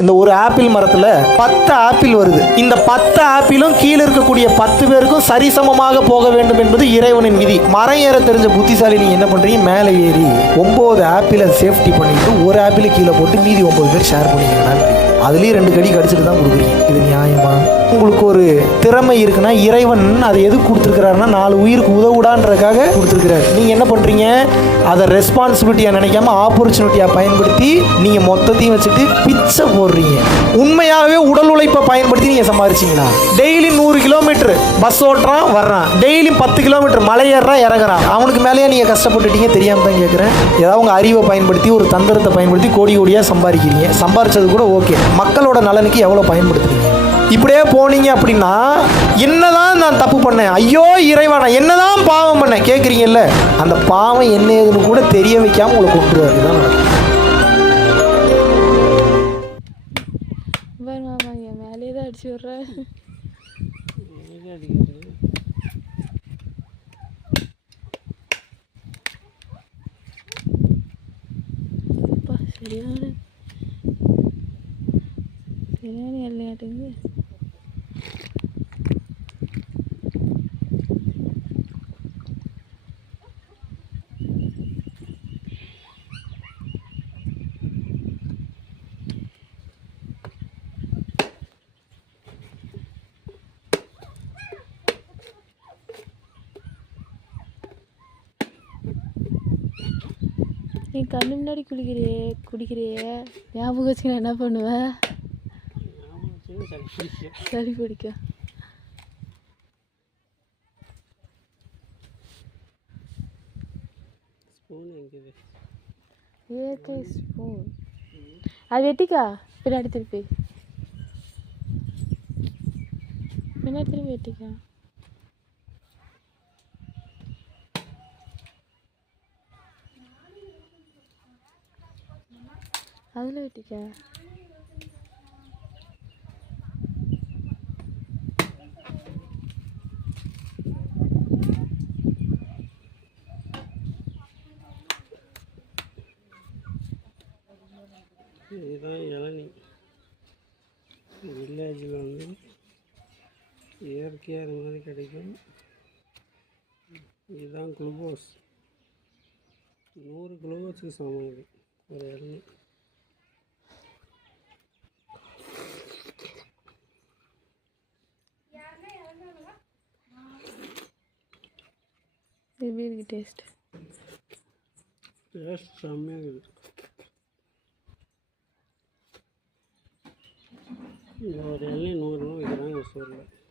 இந்த ஒரு ஆப்பிள் மரத்தில் 10 ஆப்பிள் வருது. இந்த 10 ஆப்பிளும் கீழே இருக்கக்கூடிய 10 பேருக்கும் சரிசமமாக போக வேண்டும் என்பது இறைவனின் விதி. மரம் ஏற தெரிஞ்ச புத்திசாலி நீங்க என்ன பண்றீங்க, மேலே ஏறி 9 ஆப்பிளை சேஃப்டி பண்ணிட்டு ஒரு ஆப்பிளை கீழே போட்டு மீதி 9 பேர் ஷேர் பண்ணிக்கிறீங்க. அதுலேயும் 2 கடி கடிச்சிட்டு தான் கொடுக்குறீங்க. இது நியாயமா? உங்களுக்கு ஒரு திறமை இருக்குன்னா இறைவன் அதை எது கொடுத்துருக்கிறாருன்னா 4 உயிருக்கு உதவுடான்றதுக்காக கொடுத்துருக்கிறாரு. நீங்கள் என்ன பண்ணுறீங்க, அதை ரெஸ்பான்சிபிலிட்டியாக நினைக்காம ஆப்பர்ச்சுனிட்டியாக பயன்படுத்தி நீங்கள் மொத்தத்தையும் வச்சுட்டு பிச்சை போடுறீங்க. உண்மையாகவே உடல் உழைப்பை பயன்படுத்தி நீங்கள் சம்பாதிச்சிங்கன்னா டெய்லி 100 கிலோமீட்டர் பஸ் ஓட்டுறான் வர்றான், டெய்லி 10 கிலோமீட்டர் மலை ஏறான் இறங்குறான், அவனுக்கு மேலேயே நீங்கள் கஷ்டப்பட்டுட்டீங்க. தெரியாமல் தான் கேட்குறேன். ஏதாவது உங்கள் அறிவை பயன்படுத்தி ஒரு தந்திரத்தை பயன்படுத்தி கோடி கோடியாக சம்பாதிக்கிறீங்க. சம்பாதிச்சது கூட ஓகே, மக்களோட நலனுக்கு எவ்வளோ பயன்படுத்துறீங்க? இப்படியே போனீங்க அப்படின்னா என்னதான் நான் தப்பு பண்ணேன், ஐயோ இறைவா நான் என்னதான் பாவம் பண்ணேன் கேட்குறீங்கல்ல, அந்த பாவம் என்ன ஏதுன்னு கூட தெரிய வைக்காம உங்களை கொண்டுருவாரு. தான் நடக்கும். மேலே தான் அடிச்சு விட்றேன். சரியான எல்லையாட்டுங்க. நீ கண்ணு முன்னாடி குடிக்கிறியே ஞாபகம் வச்சு நான் என்ன பண்ணுவேன், சளி பிடிக்கும். இயற்கை ஸ்பூன் அது வெட்டிக்கா, பின்னாடி திருப்பி வெட்டிக்கா. அதில் வெட்டிக்கா. இதுதான் இளநீ. வில்லேஜில் வந்து இயற்கையாக இது மாதிரி கிடைக்கும். இதுதான் குளுக்கோஸ். 100 குளுக்கோஸுக்கு சமம் இது ஒரு இளநீ. எப்படி இருக்கு டேஸ்ட் செம்மையாக இருக்குது. ஒரு இளநீ 100 ரூபா விற்கிறாங்க ஒரு ஸ்டோரில்.